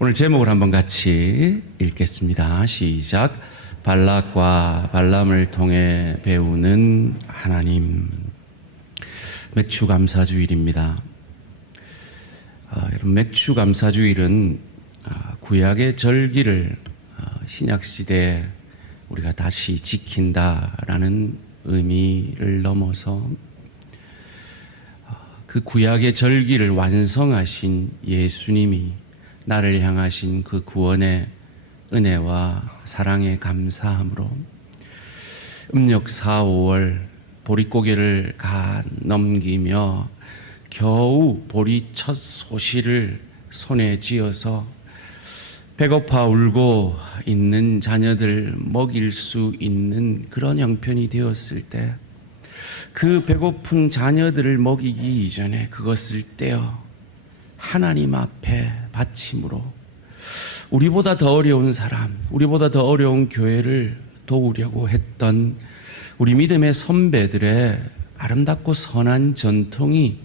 오늘 제목을 한번 같이 읽겠습니다. 시작. 발락과 발람을 통해 배우는 하나님. 맥추감사주일입니다. 여러분, 맥추감사주일은 구약의 절기를 신약시대에 우리가 다시 지킨다라는 의미를 넘어서 그 구약의 절기를 완성하신 예수님이 나를 향하신 그 구원의 은혜와 사랑에 감사함으로 음력 4, 5월 보릿고개를 넘기며 겨우 보리 첫 소시를 손에 쥐어서 배고파 울고 있는 자녀들 먹일 수 있는 그런 형편이 되었을 때 그 배고픈 자녀들을 먹이기 이전에 그것을 떼어 하나님 앞에 바침으로 우리보다 더 어려운 사람, 우리보다 더 어려운 교회를 도우려고 했던 우리 믿음의 선배들의 아름답고 선한 전통이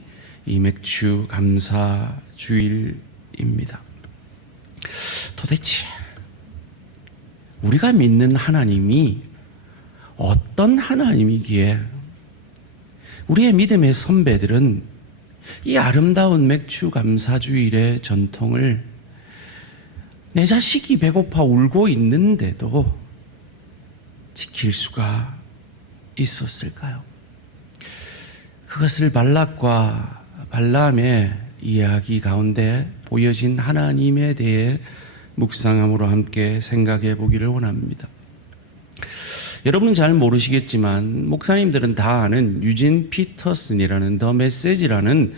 이 맥추 감사 주일입니다. 도대체 우리가 믿는 하나님이 어떤 하나님이기에 우리의 믿음의 선배들은 이 아름다운 맥추 감사주일의 전통을 내 자식이 배고파 울고 있는데도 지킬 수가 있었을까요? 그것을 발락과 발람의 이야기 가운데 보여진 하나님에 대해 묵상함으로 함께 생각해 보기를 원합니다. 여러분은 잘 모르시겠지만 목사님들은 다 아는 유진 피터슨이라는 더 메시지라는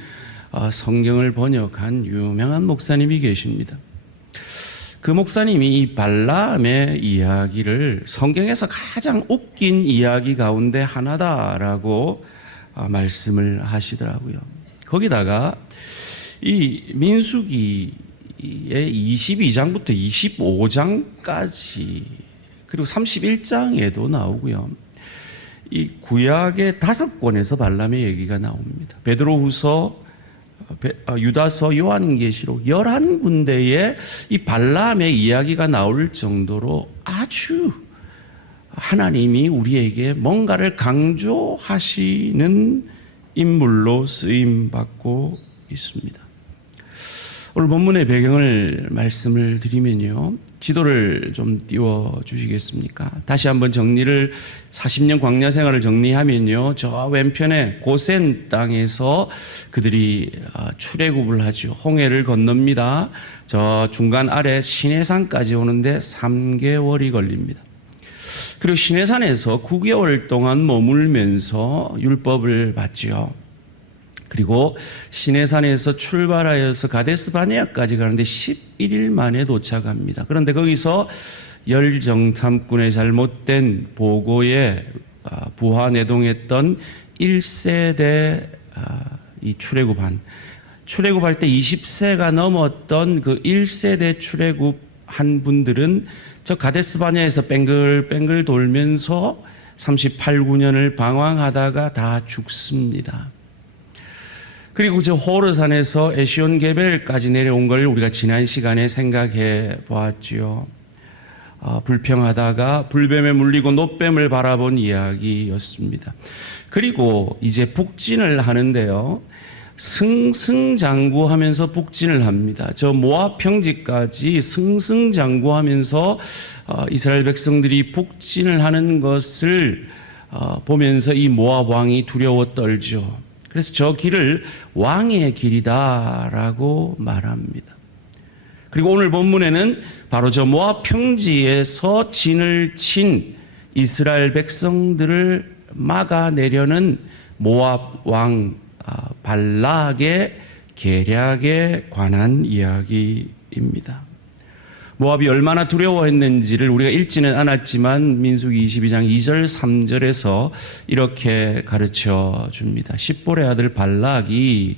성경을 번역한 유명한 목사님이 계십니다. 그 목사님이 이 발람의 이야기를 성경에서 가장 웃긴 이야기 가운데 하나다라고 말씀을 하시더라고요. 거기다가 이 민수기의 22장부터 25장까지 그리고 31장에도 나오고요. 이 구약의 5권에서 발람의 얘기가 나옵니다. 베드로후서, 유다서, 요한계시록 11군데에 이 발람의 이야기가 나올 정도로 아주 하나님이 우리에게 뭔가를 강조하시는 인물로 쓰임받고 있습니다. 오늘 본문의 배경을 말씀을 드리면요. 지도를 좀 띄워 주시겠습니까? 다시 한번 정리를 40년 광야 생활을 정리하면요. 저 왼편에 고센 땅에서 그들이 출애굽을 하죠. 홍해를 건넙니다. 저 중간 아래 시내산까지 오는데 3개월이 걸립니다. 그리고 시내산에서 9개월 동안 머물면서 율법을 받지요. 그리고 시내산에서 출발하여서 가데스 바네아까지 가는데 11일 만에 도착합니다. 그런데 거기서 열정탐꾼의 잘못된 보고에 부하내동했던 1세대 이 출애굽할 때 20세가 넘었던 그 1세대 출애굽한 분들은 저 가데스 바네아에서 뺑글뺑글 돌면서 38, 9년을 방황하다가 다 죽습니다. 그리고 저 호르산에서 에시온 게벨까지 내려온 걸 우리가 지난 시간에 생각해 보았지요. 불평하다가 불뱀에 물리고 노뱀을 바라본 이야기였습니다. 그리고 이제 북진을 하는데요. 승승장구하면서 북진을 합니다. 저 모압 평지까지 승승장구하면서 이스라엘 백성들이 북진을 하는 것을 보면서 이 모압 왕이 두려워 떨죠. 그래서 저 길을 왕의 길이다라고 말합니다. 그리고 오늘 본문에는 바로 저 모압 평지에서 진을 친 이스라엘 백성들을 막아내려는 모압 왕 발락의 계략에 관한 이야기입니다. 모압이 얼마나 두려워했는지를 우리가 읽지는 않았지만 민수기 22장 2절 3절에서 이렇게 가르쳐 줍니다. 십볼의 아들 발락이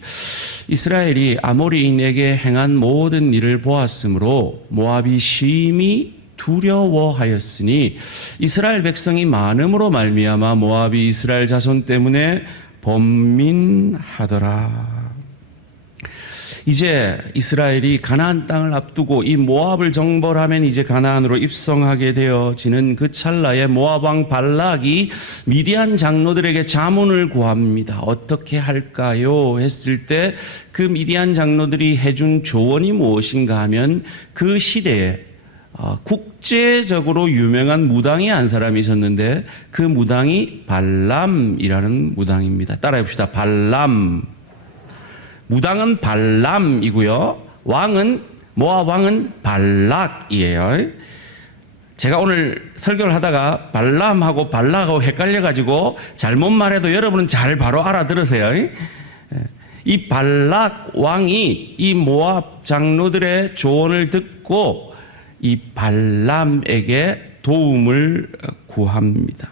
이스라엘이 아모리인에게 행한 모든 일을 보았으므로 모압이 심히 두려워하였으니 이스라엘 백성이 많음으로 말미암아 모압이 이스라엘 자손 때문에 번민하더라. 이제 이스라엘이 가나안 땅을 앞두고 이 모압을 정벌하면 이제 가나안으로 입성하게 되어지는 그 찰나에 모압 왕 발락이 미디안 장로들에게 자문을 구합니다. 어떻게 할까요? 했을 때 그 미디안 장로들이 해준 조언이 무엇인가 하면 그 시대에 국제적으로 유명한 무당이 한 사람이 있었는데 그 무당이 발람이라는 무당입니다. 따라해 봅시다. 발람. 무당은 발람이고요. 왕은 모압 왕은 발락이에요. 제가 오늘 설교를 하다가 발람하고 발락하고 헷갈려가지고 잘못 말해도 여러분은 잘 바로 알아들으세요. 이 발락 왕이 이 모압 장로들의 조언을 듣고 이 발람에게 도움을 구합니다.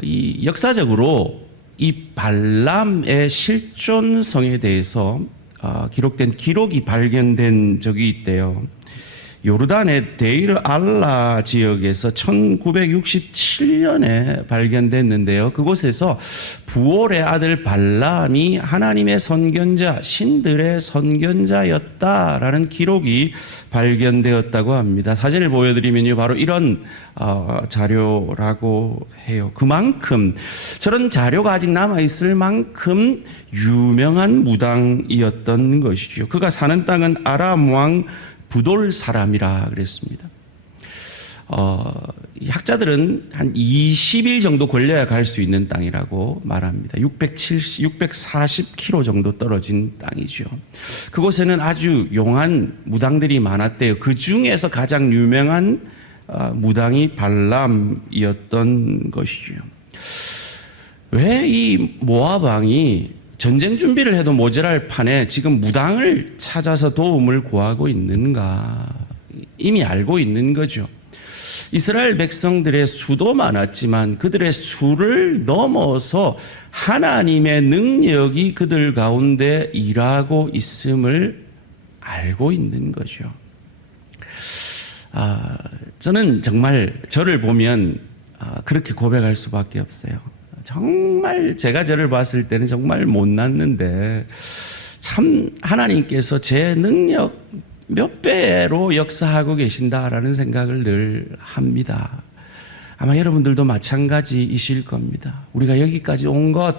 이 역사적으로 이 발람의 실존성에 대해서 기록된 기록이 발견된 적이 있대요. 요르단의 데이르 알라 지역에서 1967년에 발견됐는데요. 그곳에서 부올의 아들 발람이 하나님의 선견자, 신들의 선견자였다라는 기록이 발견되었다고 합니다. 사진을 보여드리면요, 바로 이런 자료라고 해요. 그만큼 저런 자료가 아직 남아있을 만큼 유명한 무당이었던 것이죠. 그가 사는 땅은 아람 왕 부돌 사람이라 그랬습니다. 학자들은 한 20일 정도 걸려야 갈 수 있는 땅이라고 말합니다. 640km 정도 떨어진 땅이죠. 그곳에는 아주 용한 무당들이 많았대요. 그 중에서 가장 유명한 무당이 발람이었던 것이죠. 왜 이 모압 왕이 전쟁 준비를 해도 모자랄 판에 지금 무당을 찾아서 도움을 구하고 있는가? 이미 알고 있는 거죠. 이스라엘 백성들의 수도 많았지만 그들의 수를 넘어서 하나님의 능력이 그들 가운데 일하고 있음을 알고 있는 거죠. 저는 정말 저를 보면 그렇게 고백할 수밖에 없어요. 정말 제가 저를 봤을 때는 정말 못났는데 참 하나님께서 제 능력 몇 배로 역사하고 계신다라는 생각을 늘 합니다. 아마 여러분들도 마찬가지이실 겁니다. 우리가 여기까지 온 것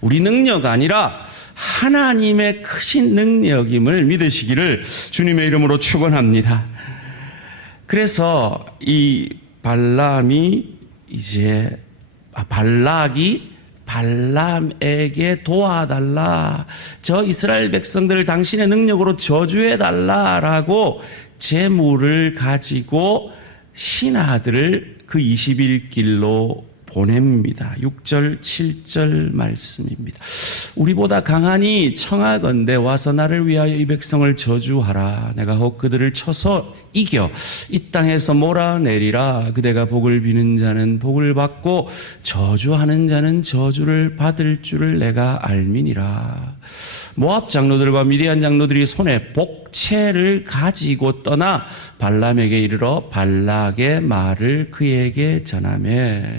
우리 능력 아니라 하나님의 크신 능력임을 믿으시기를 주님의 이름으로 축원합니다. 그래서 이 발락이 발람에게 도와달라. 저 이스라엘 백성들을 당신의 능력으로 저주해달라라고 재물을 가지고 신하들을 그 21길로 보냅니다. 6절, 7절 말씀입니다. 우리보다 강하니 청하건대 와서 나를 위하여 이 백성을 저주하라. 내가 혹 그들을 쳐서 이겨 이 땅에서 몰아내리라. 그대가 복을 비는 자는 복을 받고 저주하는 자는 저주를 받을 줄을 내가 알미니라. 모압 장로들과 미디안 장로들이 손에 복채를 가지고 떠나 발람에게 이르러 발락의 말을 그에게 전하매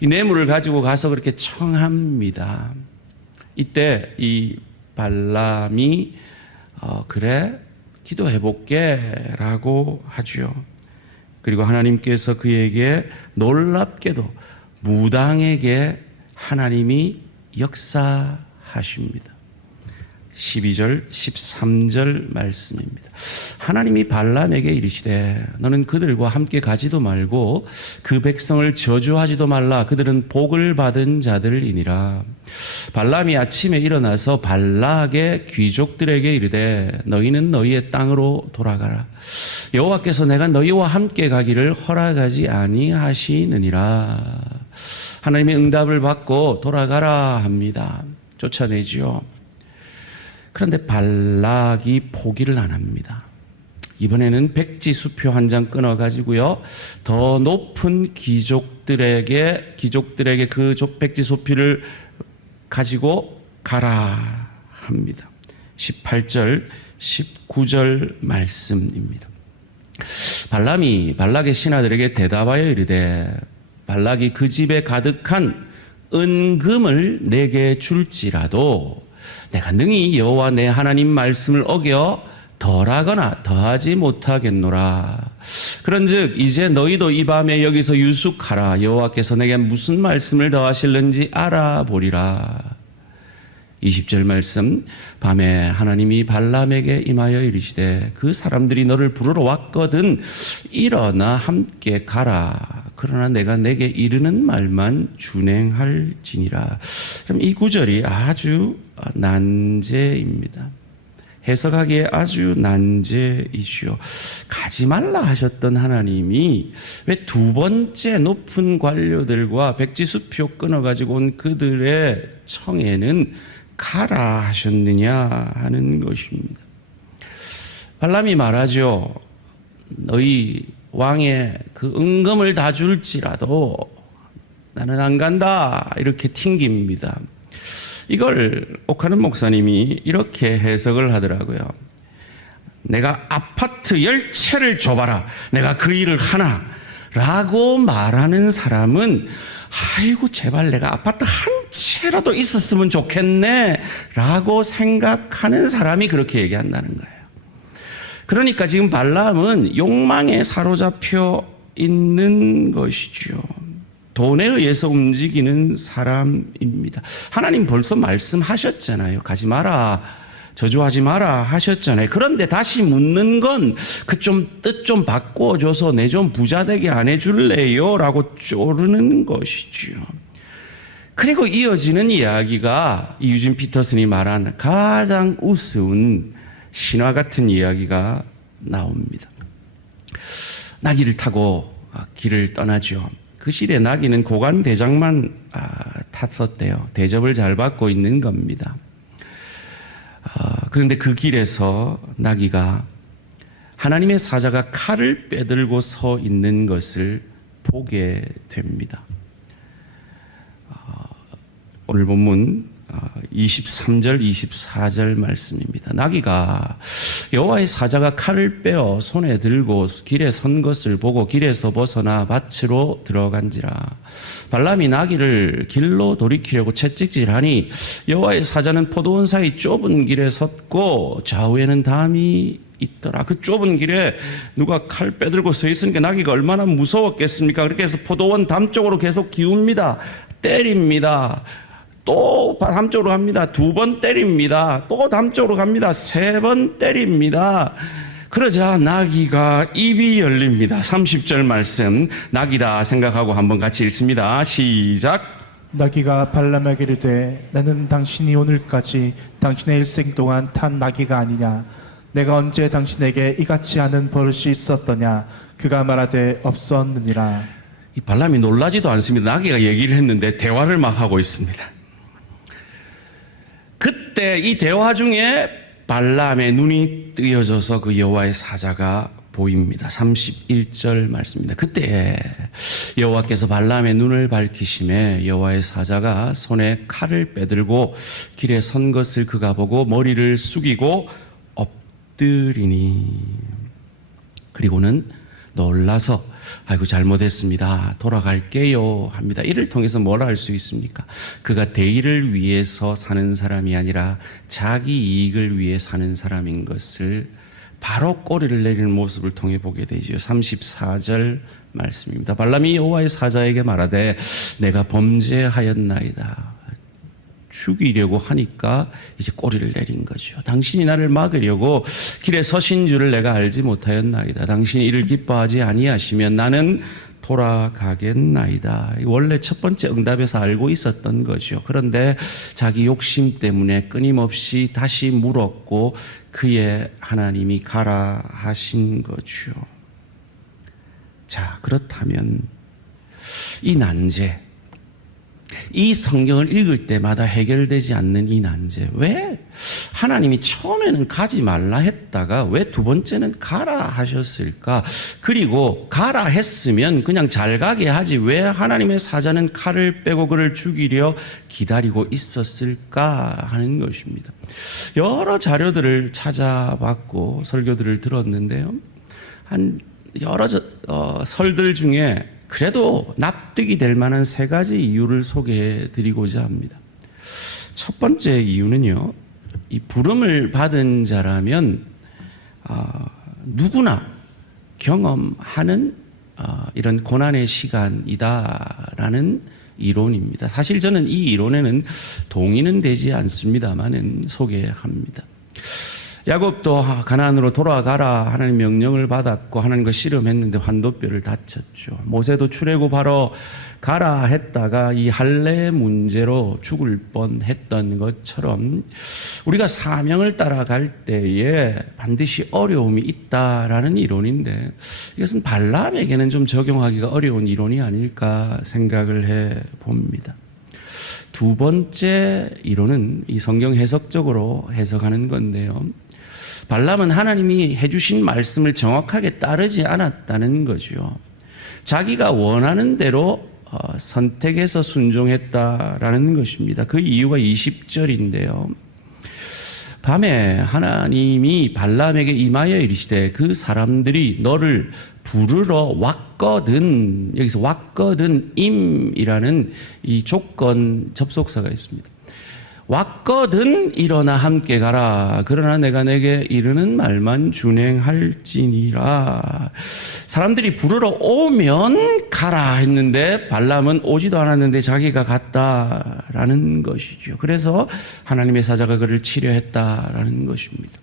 이 뇌물을 가지고 가서 그렇게 청합니다. 이때 이 발람이 그래 기도해 볼게 라고 하죠. 그리고 하나님께서 그에게 놀랍게도 무당에게 하나님이 역사하십니다. 12절, 13절 말씀입니다. 하나님이 발람에게 이르시되 너는 그들과 함께 가지도 말고 그 백성을 저주하지도 말라. 그들은 복을 받은 자들이니라. 발람이 아침에 일어나서 발락의 귀족들에게 이르되 너희는 너희의 땅으로 돌아가라. 여호와께서 내가 너희와 함께 가기를 허락하지 아니하시느니라. 하나님의 응답을 받고 돌아가라 합니다. 쫓아내지요. 그런데 발락이 포기를 안 합니다. 이번에는 백지 수표 한 장 끊어가지고요, 더 높은 귀족들에게 그 백지 수표를 가지고 가라 합니다. 18절, 19절 말씀입니다. 발람이 발락의 신하들에게 대답하여 이르되 발락이 그 집에 가득한 은금을 내게 줄지라도 내가 능히 여호와 내 하나님 말씀을 어겨 덜하거나 더하지 못하겠노라. 그런즉 이제 너희도 이 밤에 여기서 유숙하라. 여호와께서 내게 무슨 말씀을 더하실는지 알아보리라. 20절 말씀, 밤에 하나님이 발람에게 임하여 이르시되 그 사람들이 너를 부르러 왔거든 일어나 함께 가라. 그러나 내가 내게 이르는 말만 준행할지니라. 그럼 이 구절이 아주 난제입니다. 해석하기에 아주 난제이시오. 가지 말라 하셨던 하나님이 왜 두 번째 높은 관료들과 백지수표 끊어가지고 온 그들의 청에는 가라 하셨느냐 하는 것입니다. 발람이 말하죠. 너희 왕의 그 은금을 다 줄지라도 나는 안 간다. 이렇게 튕깁니다. 이걸 옥하는 목사님이 이렇게 해석을 하더라고요. 내가 아파트 10채를 줘봐라. 내가 그 일을 하나. 라고 말하는 사람은 아이고 제발 내가 아파트 한 채라도 있었으면 좋겠네 라고 생각하는 사람이 그렇게 얘기한다는 거예요. 그러니까 지금 발람은 욕망에 사로잡혀 있는 것이죠. 돈에 의해서 움직이는 사람입니다. 하나님 벌써 말씀하셨잖아요. 가지 마라, 저주하지 마라 하셨잖아요. 그런데 다시 묻는 건 그 좀 뜻 좀 바꿔줘서 내 좀 부자 되게 안 해줄래요? 라고 쪼르는 것이죠. 그리고 이어지는 이야기가 유진 피터슨이 말한 가장 우스운 신화 같은 이야기가 나옵니다. 나귀를 타고 길을 떠나죠. 그 시대 나귀는 고관 대장만 탔었대요. 대접을 잘 받고 있는 겁니다. 그런데 그 길에서 나귀가 하나님의 사자가 칼을 빼들고 서 있는 것을 보게 됩니다. 오늘 본문 23절 24절 말씀입니다. 나귀가 여호와의 사자가 칼을 빼어 손에 들고 길에 선 것을 보고 길에서 벗어나 밭으로 들어간지라. 발람이 나귀를 길로 돌이키려고 채찍질하니 여호와의 사자는 포도원 사이 좁은 길에 섰고 좌우에는 담이 있더라. 그 좁은 길에 누가 칼 빼들고 서 있으니까 나귀가 얼마나 무서웠겠습니까? 그렇게 해서 포도원 담 쪽으로 계속 기웁니다. 때립니다. 또 담 쪽으로 갑니다. 2번 때립니다. 또 담 쪽으로 갑니다. 3번 때립니다. 그러자 나귀가 입이 열립니다. 30절 말씀, 나귀다 생각하고 한번 같이 읽습니다. 시작. 나귀가 발람에게 이르되 나는 당신이 오늘까지 당신의 일생 동안 탄 나귀가 아니냐. 내가 언제 당신에게 이같이 하는 버릇이 있었더냐. 그가 말하되 없었느니라. 이 발람이 놀라지도 않습니다. 나귀가 얘기를 했는데 대화를 막 하고 있습니다. 그때 이 대화 중에 발람의 눈이 뜨여져서 그 여호와의 사자가 보입니다. 31절 말씀입니다. 그때 여호와께서 발람의 눈을 밝히심에 여호와의 사자가 손에 칼을 빼들고 길에 선 것을 그가 보고 머리를 숙이고 엎드리니, 그리고는 놀라서 아이고 잘못했습니다. 돌아갈게요 합니다. 이를 통해서 뭘 알 수 있습니까? 그가 대의를 위해서 사는 사람이 아니라 자기 이익을 위해 사는 사람인 것을 바로 꼬리를 내리는 모습을 통해 보게 되죠. 34절 말씀입니다. 발람이 여호와의 사자에게 말하되 내가 범죄하였나이다. 죽이려고 하니까 이제 꼬리를 내린 거죠. 당신이 나를 막으려고 길에 서신 줄을 내가 알지 못하였나이다. 당신이 이를 기뻐하지 아니하시면 나는 돌아가겠나이다. 원래 첫 번째 응답에서 알고 있었던 거죠. 그런데 자기 욕심 때문에 끊임없이 다시 물었고 그의 하나님이 가라 하신 거죠. 자, 그렇다면 이 난제, 이 성경을 읽을 때마다 해결되지 않는 이 난제, 왜 하나님이 처음에는 가지 말라 했다가 왜 2번째는 가라 하셨을까? 그리고 가라 했으면 그냥 잘 가게 하지 왜 하나님의 사자는 칼을 빼고 그를 죽이려 기다리고 있었을까 하는 것입니다. 여러 자료들을 찾아봤고 설교들을 들었는데요, 한 여러 설들 중에 그래도 납득이 될 만한 3가지 이유를 소개해 드리고자 합니다. 첫 번째 이유는요, 이 부름을 받은 자라면 누구나 경험하는 이런 고난의 시간이다라는 이론입니다. 사실 저는 이 이론에는 동의는 되지 않습니다만은 소개합니다. 야곱도 가나안으로 돌아가라 하나님 명령을 받았고 하나님과 씨름했는데 환도뼈를 다쳤죠. 모세도 출애굽하러 가라 했다가 이 할례 문제로 죽을 뻔했던 것처럼 우리가 사명을 따라갈 때에 반드시 어려움이 있다라는 이론인데 이것은 발람에게는 좀 적용하기가 어려운 이론이 아닐까 생각을 해 봅니다. 두 번째 이론은 이 성경 해석적으로 해석하는 건데요. 발람은 하나님이 해주신 말씀을 정확하게 따르지 않았다는 거죠. 자기가 원하는 대로 선택해서 순종했다라는 것입니다. 그 이유가 20절인데요. 밤에 하나님이 발람에게 임하여 이르시되 그 사람들이 너를 부르러 왔거든. 여기서 왔거든 임이라는 이 조건 접속사가 있습니다. 왔거든 일어나 함께 가라. 그러나 내가 내게 이르는 말만 준행할지니라. 사람들이 부르러 오면 가라 했는데 발람은 오지도 않았는데 자기가 갔다라는 것이죠. 그래서 하나님의 사자가 그를 치료했다라는 것입니다.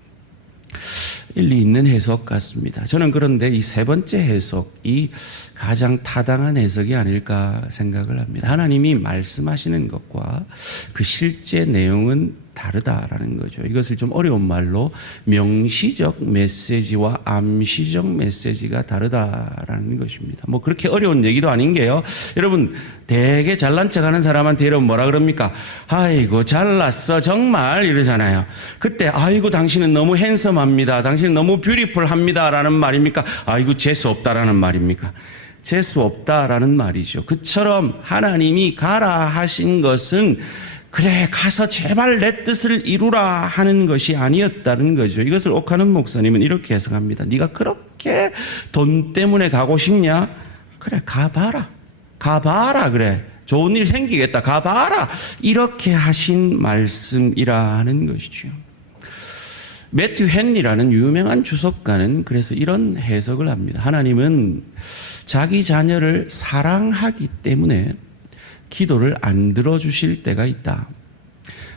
일리 있는 해석 같습니다. 저는 그런데 이 세 번째 해석이 가장 타당한 해석이 아닐까 생각을 합니다. 하나님이 말씀하시는 것과 그 실제 내용은 다르다라는 거죠. 이것을 좀 어려운 말로 명시적 메시지와 암시적 메시지가 다르다라는 것입니다. 뭐 그렇게 어려운 얘기도 아닌 게요. 여러분 되게 잘난 척하는 사람한테 여러분 뭐라 그럽니까? 아이고 잘났어 정말 이러잖아요. 그때 아이고 당신은 너무 핸섬합니다. 당신은 너무 뷰티풀합니다 라는 말입니까? 아이고 재수 없다라는 말입니까? 재수 없다라는 말이죠. 그처럼 하나님이 가라 하신 것은 그래 가서 제발 내 뜻을 이루라 하는 것이 아니었다는 거죠. 이것을 옥하는 목사님은 이렇게 해석합니다. 네가 그렇게 돈 때문에 가고 싶냐? 그래 가봐라. 가봐라 그래. 좋은 일 생기겠다. 가봐라. 이렇게 하신 말씀이라는 것이죠. 매튜 헨리라는 유명한 주석가는 그래서 이런 해석을 합니다. 하나님은 자기 자녀를 사랑하기 때문에 기도를 안 들어주실 때가 있다.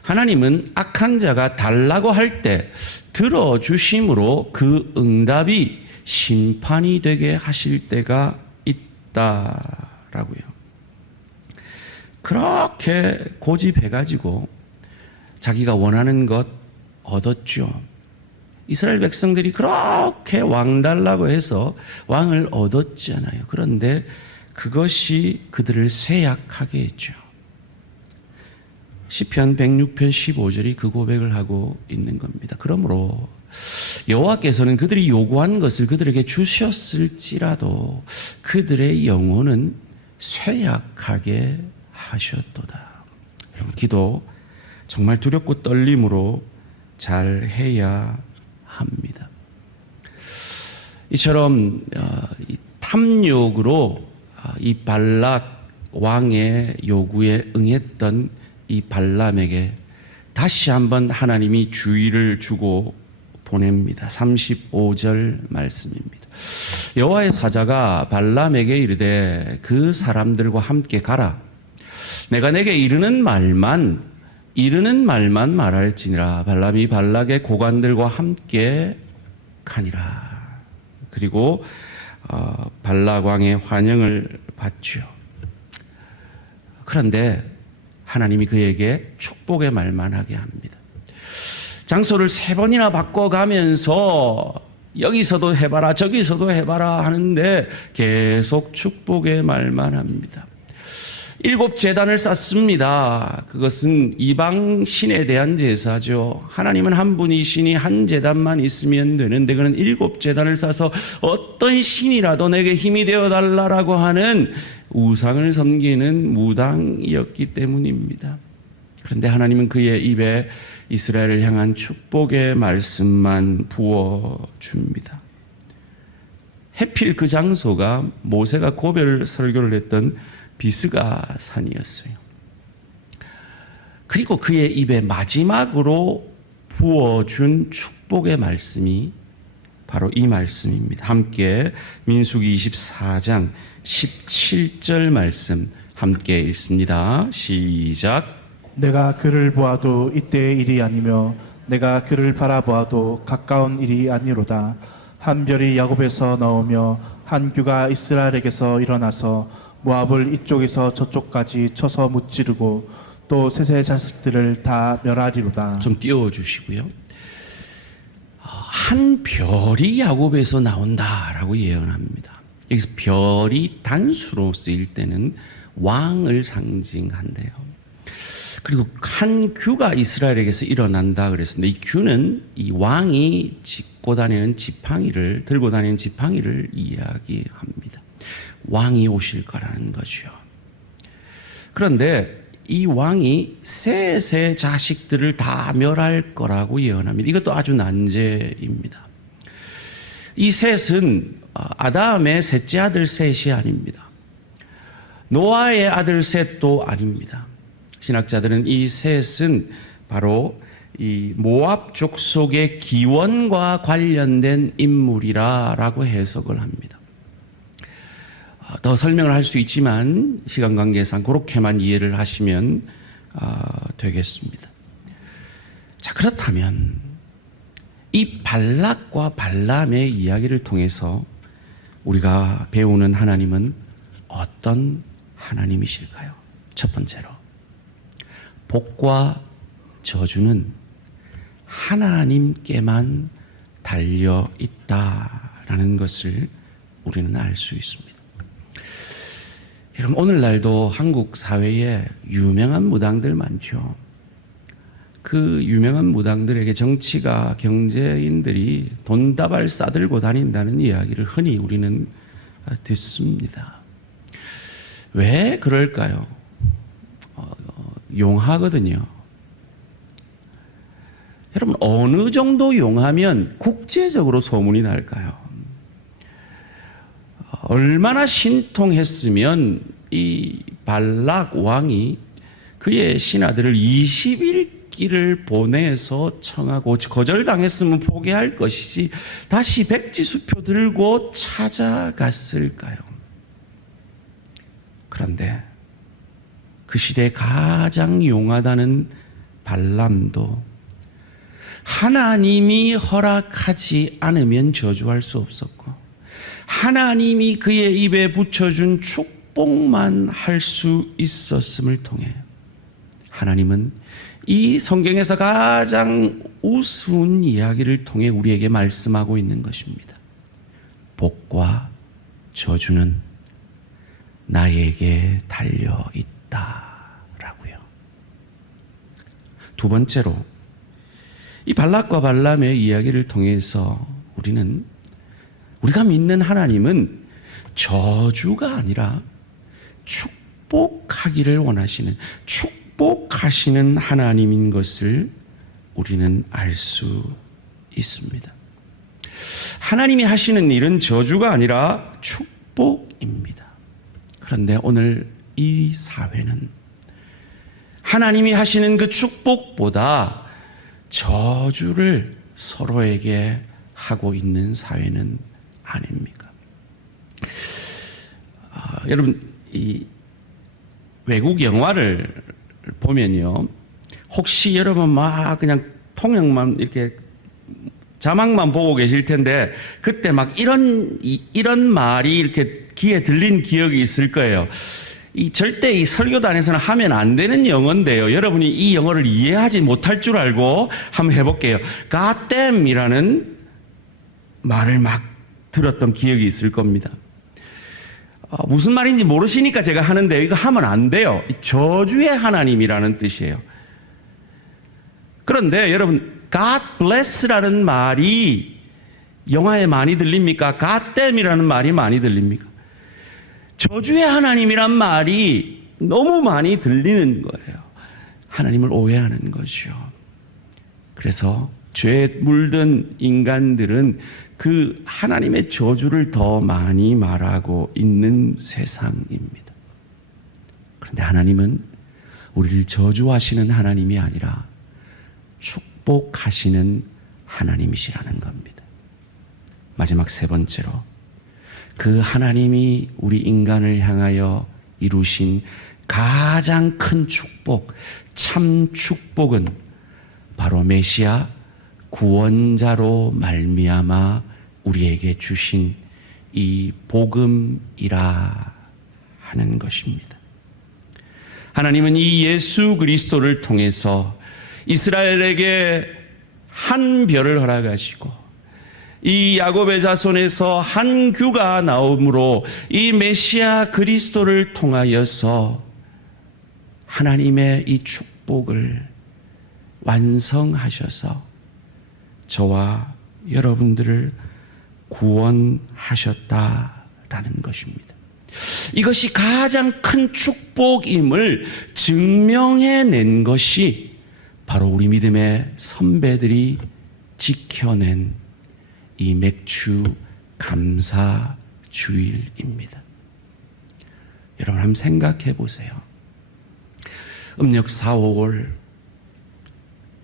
하나님은 악한 자가 달라고 할 때 들어주심으로 그 응답이 심판이 되게 하실 때가 있다라고요. 그렇게 고집해가지고 자기가 원하는 것 얻었죠. 이스라엘 백성들이 그렇게 왕 달라고 해서 왕을 얻었잖아요. 그런데 그것이 그들을 쇠약하게 했죠. 시편 106편 15절이 그 고백을 하고 있는 겁니다. 그러므로 여호와께서는 그들이 요구한 것을 그들에게 주셨을지라도 그들의 영혼은 쇠약하게 하셨도다. 여러분 기도 정말 두렵고 떨림으로 잘 해야 합니다. 이처럼 탐욕으로 이 발락 왕의 요구에 응했던 이 발람에게 다시 한번 하나님이 주의를 주고 보냅니다. 35절 말씀입니다. 여호와의 사자가 발람에게 이르되 그 사람들과 함께 가라. 내가 내게 이르는 말만 말할지니라. 발람이 발락의 고관들과 함께 가니라. 그리고 발락 왕의 환영을 받죠. 그런데 하나님이 그에게 축복의 말만 하게 합니다. 장소를 3번이나 바꿔가면서 여기서도 해봐라 저기서도 해봐라 하는데 계속 축복의 말만 합니다. 7 제단을 쌓습니다. 그것은 이방 신에 대한 제사죠. 하나님은 한 분이시니 한 제단만 있으면 되는데 그는 7 제단을 쌓아서 어떤 신이라도 내게 힘이 되어달라고 하는 우상을 섬기는 무당이었기 때문입니다. 그런데 하나님은 그의 입에 이스라엘을 향한 축복의 말씀만 부어줍니다. 해필 그 장소가 모세가 고별 설교를 했던 비스가 산이었어요. 그리고 그의 입에 마지막으로 부어준 축복의 말씀이 바로 이 말씀입니다. 함께 민수기 24장 17절 말씀 함께 읽습니다. 시작. 내가 그를 보아도 이때의 일이 아니며 내가 그를 바라보아도 가까운 일이 아니로다. 한 별이 야곱에서 나오며 한 규가 이스라엘에게서 일어나서 모압을 이쪽에서 저쪽까지 쳐서 무찌르고 또 셋의 자식들을 다 멸하리로다. 좀 띄워주시고요. 한 별이 야곱에서 나온다라고 예언합니다. 여기서 별이 단수로 쓰일 때는 왕을 상징한대요. 그리고 한 규가 이스라엘에게서 일어난다 그랬습니다. 이 규는 이 왕이 짚고 다니는 지팡이를 들고 다니는 지팡이를 이야기합니다. 왕이 오실 거라는 거죠. 그런데 이 왕이 셋의 자식들을 다 멸할 거라고 예언합니다. 이것도 아주 난제입니다. 이 셋은 아담의 셋째 아들 셋이 아닙니다. 노아의 아들 셋도 아닙니다. 신학자들은 이 셋은 바로 이 모압 족속의 기원과 관련된 인물이라고 해석을 합니다. 더 설명을 할 수 있지만 시간 관계상 그렇게만 이해를 하시면 되겠습니다. 자, 그렇다면 이 발락과 발람의 이야기를 통해서 우리가 배우는 하나님은 어떤 하나님이실까요? 첫 번째로 복과 저주는 하나님께만 달려 있다라는 것을 우리는 알 수 있습니다. 여러분, 오늘날도 한국 사회에 유명한 무당들 많죠. 그 유명한 무당들에게 정치가 경제인들이 돈다발 싸들고 다닌다는 이야기를 흔히 우리는 듣습니다. 왜 그럴까요? 용하거든요. 여러분, 어느 정도 용하면 국제적으로 소문이 날까요? 얼마나 신통했으면 이 발락 왕이 그의 신하들을 20일기를 보내서 청하고 거절당했으면 포기할 것이지 다시 백지수표 들고 찾아갔을까요? 그런데 그 시대에 가장 용하다는 발람도 하나님이 허락하지 않으면 저주할 수 없었고 하나님이 그의 입에 붙여준 축복만 할 수 있었음을 통해 하나님은 이 성경에서 가장 우스운 이야기를 통해 우리에게 말씀하고 있는 것입니다. 복과 저주는 나에게 달려 있다라고요. 두 번째로 이 발락과 발람의 이야기를 통해서 우리가 믿는 하나님은 저주가 아니라 축복하기를 원하시는 축복하시는 하나님인 것을 우리는 알 수 있습니다. 하나님이 하시는 일은 저주가 아니라 축복입니다. 그런데 오늘 이 사회는 하나님이 하시는 그 축복보다 저주를 서로에게 하고 있는 사회는 아닙니까? 여러분, 이 외국 영화를 보면요, 혹시 여러분 막 그냥 통역만 이렇게 자막만 보고 계실 텐데 그때 막 이런 말이 이렇게 귀에 들린 기억이 있을 거예요. 절대 이 설교단에서는 하면 안 되는 영어인데요. 여러분이 이 영어를 이해하지 못할 줄 알고 한번 해볼게요. God damn이라는 말을 막 들었던 기억이 있을 겁니다. 무슨 말인지 모르시니까 제가 하는데 이거 하면 안 돼요. 저주의 하나님이라는 뜻이에요. 그런데 여러분, God bless라는 말이 영화에 많이 들립니까? God damn이라는 말이 많이 들립니까? 저주의 하나님이란 말이 너무 많이 들리는 거예요. 하나님을 오해하는 거죠. 그래서 죄에 물든 인간들은 그 하나님의 저주를 더 많이 말하고 있는 세상입니다. 그런데 하나님은 우리를 저주하시는 하나님이 아니라 축복하시는 하나님이시라는 겁니다. 마지막 세 번째로, 그 하나님이 우리 인간을 향하여 이루신 가장 큰 축복, 참 축복은 바로 메시아 구원자로 말미암아 우리에게 주신 이 복음이라 하는 것입니다. 하나님은 이 예수 그리스도를 통해서 이스라엘에게 한 별을 허락하시고 이 야곱의 자손에서 한 규가 나옴으로 이 메시아 그리스도를 통하여서 하나님의 이 축복을 완성하셔서 저와 여러분들을 구원하셨다라는 것입니다. 이것이 가장 큰 축복임을 증명해낸 것이 바로 우리 믿음의 선배들이 지켜낸 이 맥주 감사 주일입니다. 여러분 한번 생각해 보세요. 음력 4, 5월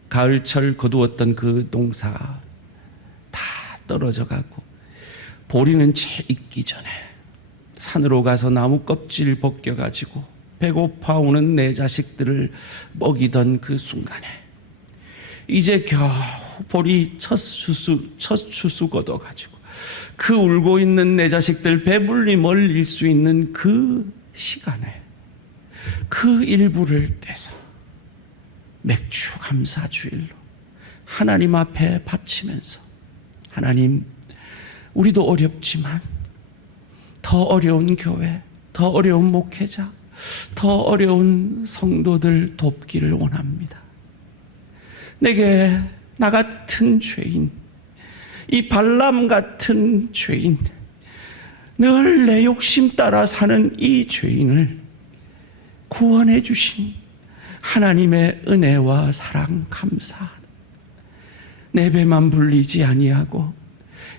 가을철 거두었던 그 농사가 다 떨어져 가고 보리는 채 익기 전에 산으로 가서 나무 껍질 벗겨가지고 배고파 오는 내 자식들을 먹이던 그 순간에 이제 겨우 보리 첫 추수 걷어가지고 그 울고 있는 내 자식들 배불리 멀릴 수 있는 그 시간에 그 일부를 떼서 맥주 감사 주일로 하나님 앞에 바치면서, 하나님, 우리도 어렵지만 더 어려운 교회, 더 어려운 목회자, 더 어려운 성도들 돕기를 원합니다. 내게 나 같은 죄인, 이 발람 같은 죄인, 늘 내 욕심 따라 사는 이 죄인을 구원해 주신 하나님의 은혜와 사랑 감사하는, 내 배만 불리지 아니하고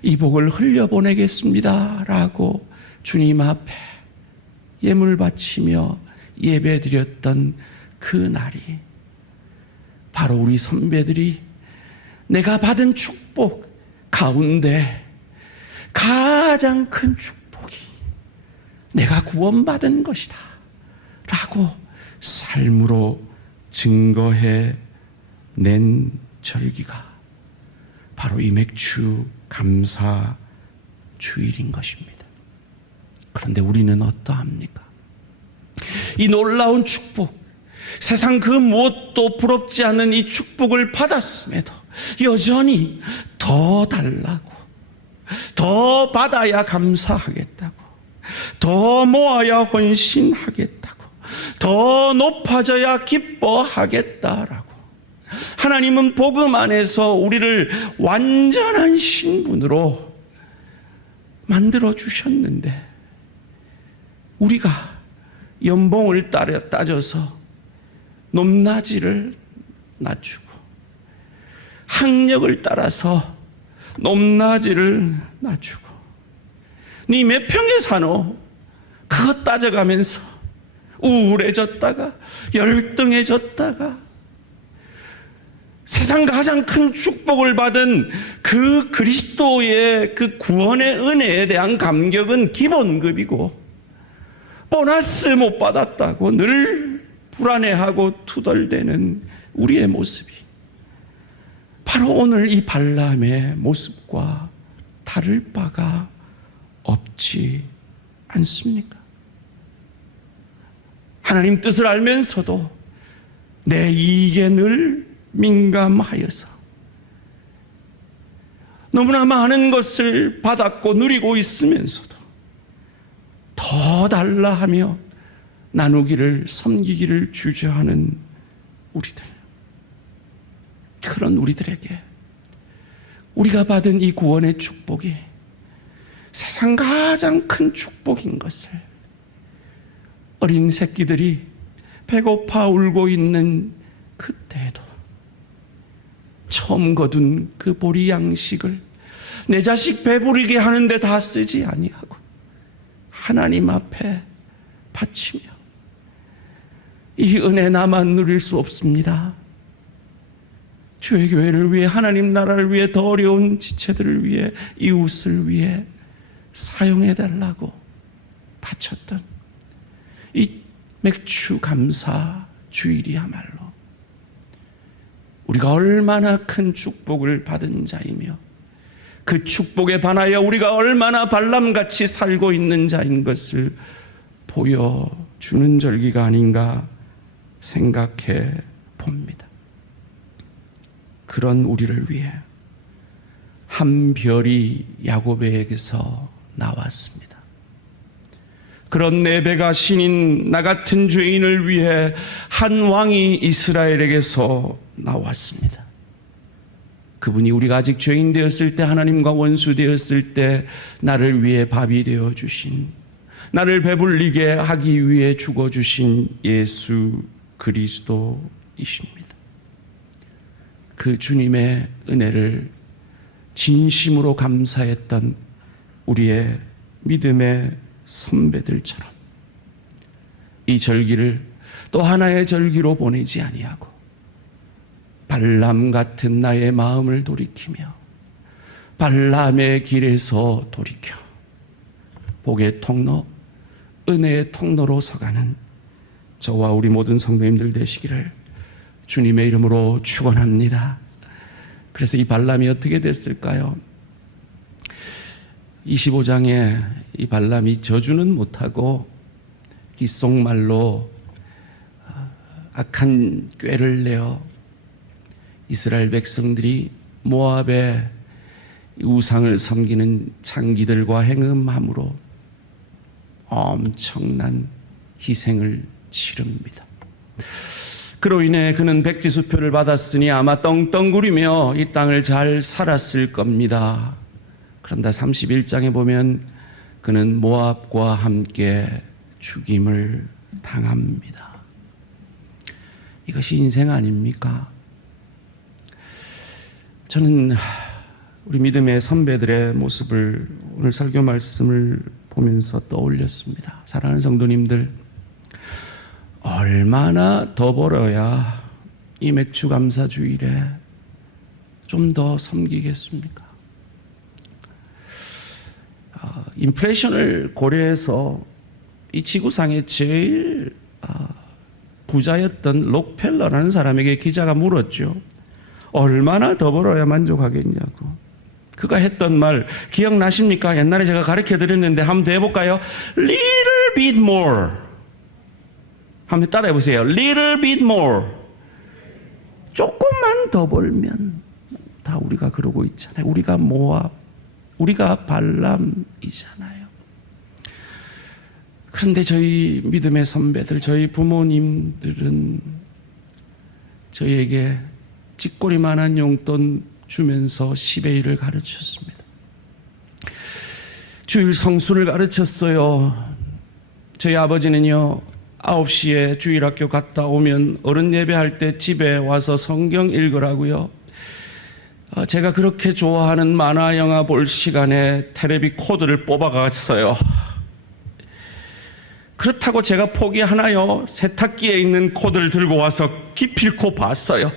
이 복을 흘려보내겠습니다 라고 주님 앞에 예물 바치며 예배 드렸던 그 날이 바로 우리 선배들이 내가 받은 축복 가운데 가장 큰 축복이 내가 구원받은 것이다 라고 삶으로 증거해 낸 절기가 바로 이 맥주 감사 주일인 것입니다. 그런데 우리는 어떠합니까? 이 놀라운 축복, 세상 그 무엇도 부럽지 않은 이 축복을 받았음에도 여전히 더 달라고, 더 받아야 감사하겠다고, 더 모아야 헌신하겠다고, 더 높아져야 기뻐하겠다라고, 하나님은 복음 안에서 우리를 완전한 신분으로 만들어 주셨는데 우리가 연봉을 따져서 높낮이를 낮추고 학력을 따라서 높낮이를 낮추고 네 몇 평에 사노? 그것 따져가면서 우울해졌다가 열등해졌다가 세상 가장 큰 축복을 받은 그 그리스도의 그 구원의 은혜에 대한 감격은 기본급이고 보너스 못 받았다고 늘 불안해하고 투덜대는 우리의 모습이 바로 오늘 이 발람의 모습과 다를 바가 없지 않습니까? 하나님 뜻을 알면서도 내 이익에 늘 민감하여서 너무나 많은 것을 받았고 누리고 있으면서도 더 달라 하며 나누기를, 섬기기를 주저하는 우리들, 그런 우리들에게 우리가 받은 이 구원의 축복이 세상 가장 큰 축복인 것을 어린 새끼들이 배고파 울고 있는 그때에도 처음 거둔 그 보리 양식을 내 자식 배부르게 하는데 다 쓰지 아니하고 하나님 앞에 바치며 이 은혜 나만 누릴 수 없습니다. 주의 교회를 위해, 하나님 나라를 위해, 더 어려운 지체들을 위해, 이웃을 위해 사용해달라고 바쳤던 이 맥주 감사 주일이야말로 우리가 얼마나 큰 축복을 받은 자이며 그 축복에 반하여 우리가 얼마나 발람같이 살고 있는 자인 것을 보여주는 절기가 아닌가 생각해 봅니다. 그런 우리를 위해 한 별이 야고보에게서 나왔습니다. 그런 네 배가 신인 나 같은 죄인을 위해 한 왕이 이스라엘에게서 나왔습니다. 그분이 우리가 아직 죄인 되었을 때, 하나님과 원수 되었을 때 나를 위해 밥이 되어 주신, 나를 배불리게 하기 위해 죽어 주신 예수 그리스도이십니다. 그 주님의 은혜를 진심으로 감사했던 우리의 믿음의 선배들처럼 이 절기를 또 하나의 절기로 보내지 아니하고 발람 같은 나의 마음을 돌이키며 발람의 길에서 돌이켜 복의 통로, 은혜의 통로로 서가는 저와 우리 모든 성도님들 되시기를 주님의 이름으로 축원합니다. 그래서 이 발람이 어떻게 됐을까요? 25장에 이 발람이 저주는 못하고 귓속말로 악한 꾀를 내어 이스라엘 백성들이 모압의 우상을 섬기는 장기들과 행음함으로 엄청난 희생을 치릅니다. 그로 인해 그는 백지수표를 받았으니 아마 떵떵거리며 이 땅을 잘 살았을 겁니다. 그런데 31장에 보면 그는 모압과 함께 죽임을 당합니다. 이것이 인생 아닙니까? 저는 우리 믿음의 선배들의 모습을 오늘 설교 말씀을 보면서 떠올렸습니다. 사랑하는 성도님들, 얼마나 더 벌어야 이 맥주 감사 주일에 좀 더 섬기겠습니까? 인플레이션을 고려해서 이 지구상에 제일 부자였던 록펠러라는 사람에게 기자가 물었죠. 얼마나 더 벌어야 만족하겠냐고. 그가 했던 말 기억나십니까? 옛날에 제가 가르쳐 드렸는데 한번 더 해볼까요? Little bit more. 한번 따라해 보세요. Little bit more. 조금만 더 벌면 다 우리가 그러고 있잖아요. 우리가 모압, 우리가 발람이잖아요. 그런데 저희 믿음의 선배들, 저희 부모님들은 저희에게 찌꼬리만한 용돈 주면서 10의 1을 가르쳤습니다. 주일 성수를 가르쳤어요. 저희 아버지는요, 9시에 주일학교 갔다 오면 어른 예배할 때 집에 와서 성경 읽으라고요. 제가 그렇게 좋아하는 만화 영화 볼 시간에 테레비 코드를 뽑아갔어요. 그렇다고 제가 포기하나요? 세탁기에 있는 코드를 들고 와서 기필코 봤어요.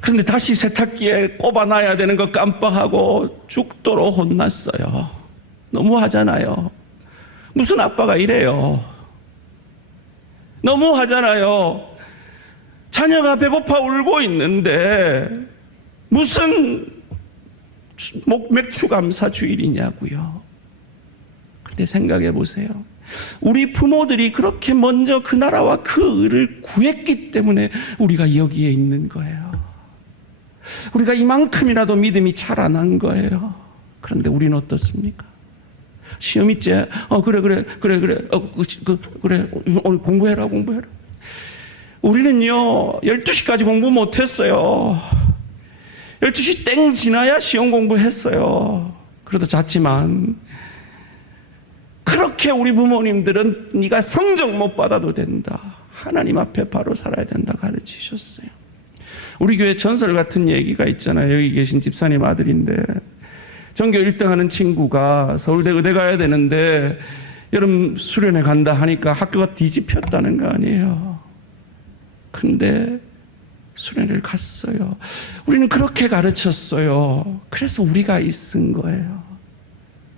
그런데 다시 세탁기에 꼽아놔야 되는 거 깜빡하고 죽도록 혼났어요. 너무하잖아요. 무슨 아빠가 이래요? 너무하잖아요. 자녀가 배고파 울고 있는데 무슨 맥주 감사 주일이냐고요. 근데 생각해 보세요. 우리 부모들이 그렇게 먼저 그 나라와 그 의를 구했기 때문에 우리가 여기에 있는 거예요. 우리가 이만큼이라도 믿음이 자라난 거예요. 그런데 우리는 어떻습니까? 시험 있지? 그래. 오늘 공부해라. 우리는요, 12시까지 공부 못했어요. 12시 땡 지나야 시험 공부했어요. 그러다 잤지만, 그렇게 우리 부모님들은 네가 성적 못 받아도 된다. 하나님 앞에 바로 살아야 된다 가르치셨어요. 우리 교회 전설 같은 얘기가 있잖아요. 여기 계신 집사님 아들인데 전교 1등 하는 친구가 서울대 의대 가야 되는데 여름 수련회 간다 하니까 학교가 뒤집혔다는 거 아니에요. 근데 수련회를 갔어요. 우리는 그렇게 가르쳤어요. 그래서 우리가 있은 거예요.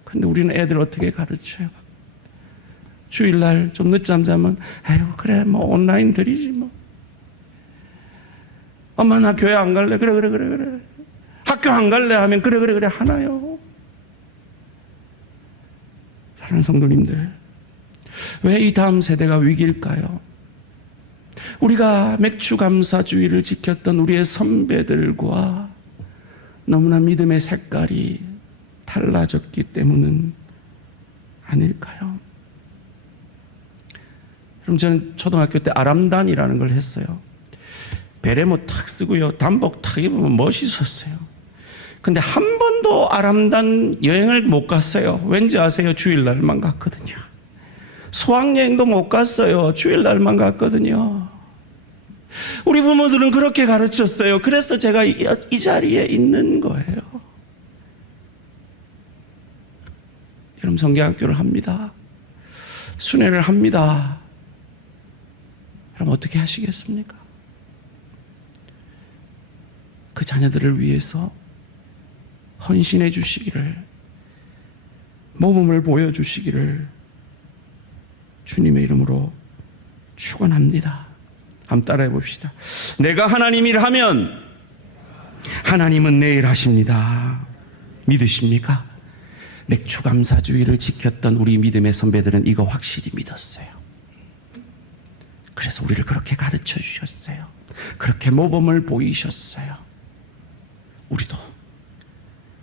근데 우리는 애들 어떻게 가르쳐요? 주일날 좀 늦잠 자면 아유 그래 뭐 온라인 들이지 뭐. 엄마 나 교회 안 갈래. 그래. 학교 안 갈래 하면 그래 하나요. 사랑하는 성도님들, 왜 이 다음 세대가 위기일까요? 우리가 맥주 감사주의를 지켰던 우리의 선배들과 너무나 믿음의 색깔이 달라졌기 때문은 아닐까요? 그럼 저는 초등학교 때 아람단이라는 걸 했어요. 베레모 탁 쓰고요. 단복 탁 입으면 멋있었어요. 근데 한 번도 아람단 여행을 못 갔어요. 왠지 아세요? 주일날만 갔거든요. 수학여행도 못 갔어요. 주일날만 갔거든요. 우리 부모들은 그렇게 가르쳤어요. 그래서 제가 이 자리에 있는 거예요. 여러분 성경학교를 합니다. 순회를 합니다. 그럼 어떻게 하시겠습니까? 그 자녀들을 위해서 헌신해 주시기를, 모범을 보여주시기를 주님의 이름으로 축원합니다. 한번 따라해 봅시다. 내가 하나님이라면 하나님은 내일 하십니다. 믿으십니까? 맥주 감사주의를 지켰던 우리 믿음의 선배들은 이거 확실히 믿었어요. 그래서 우리를 그렇게 가르쳐 주셨어요. 그렇게 모범을 보이셨어요.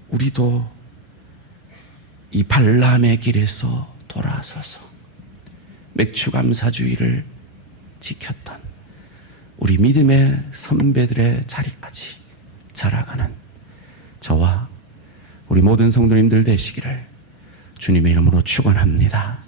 우리도 이 발람의 길에서 돌아서서 맥주 감사주의를 지켰던 우리 믿음의 선배들의 자리까지 자라가는 저와 우리 모든 성도님들 되시기를 주님의 이름으로 축원합니다.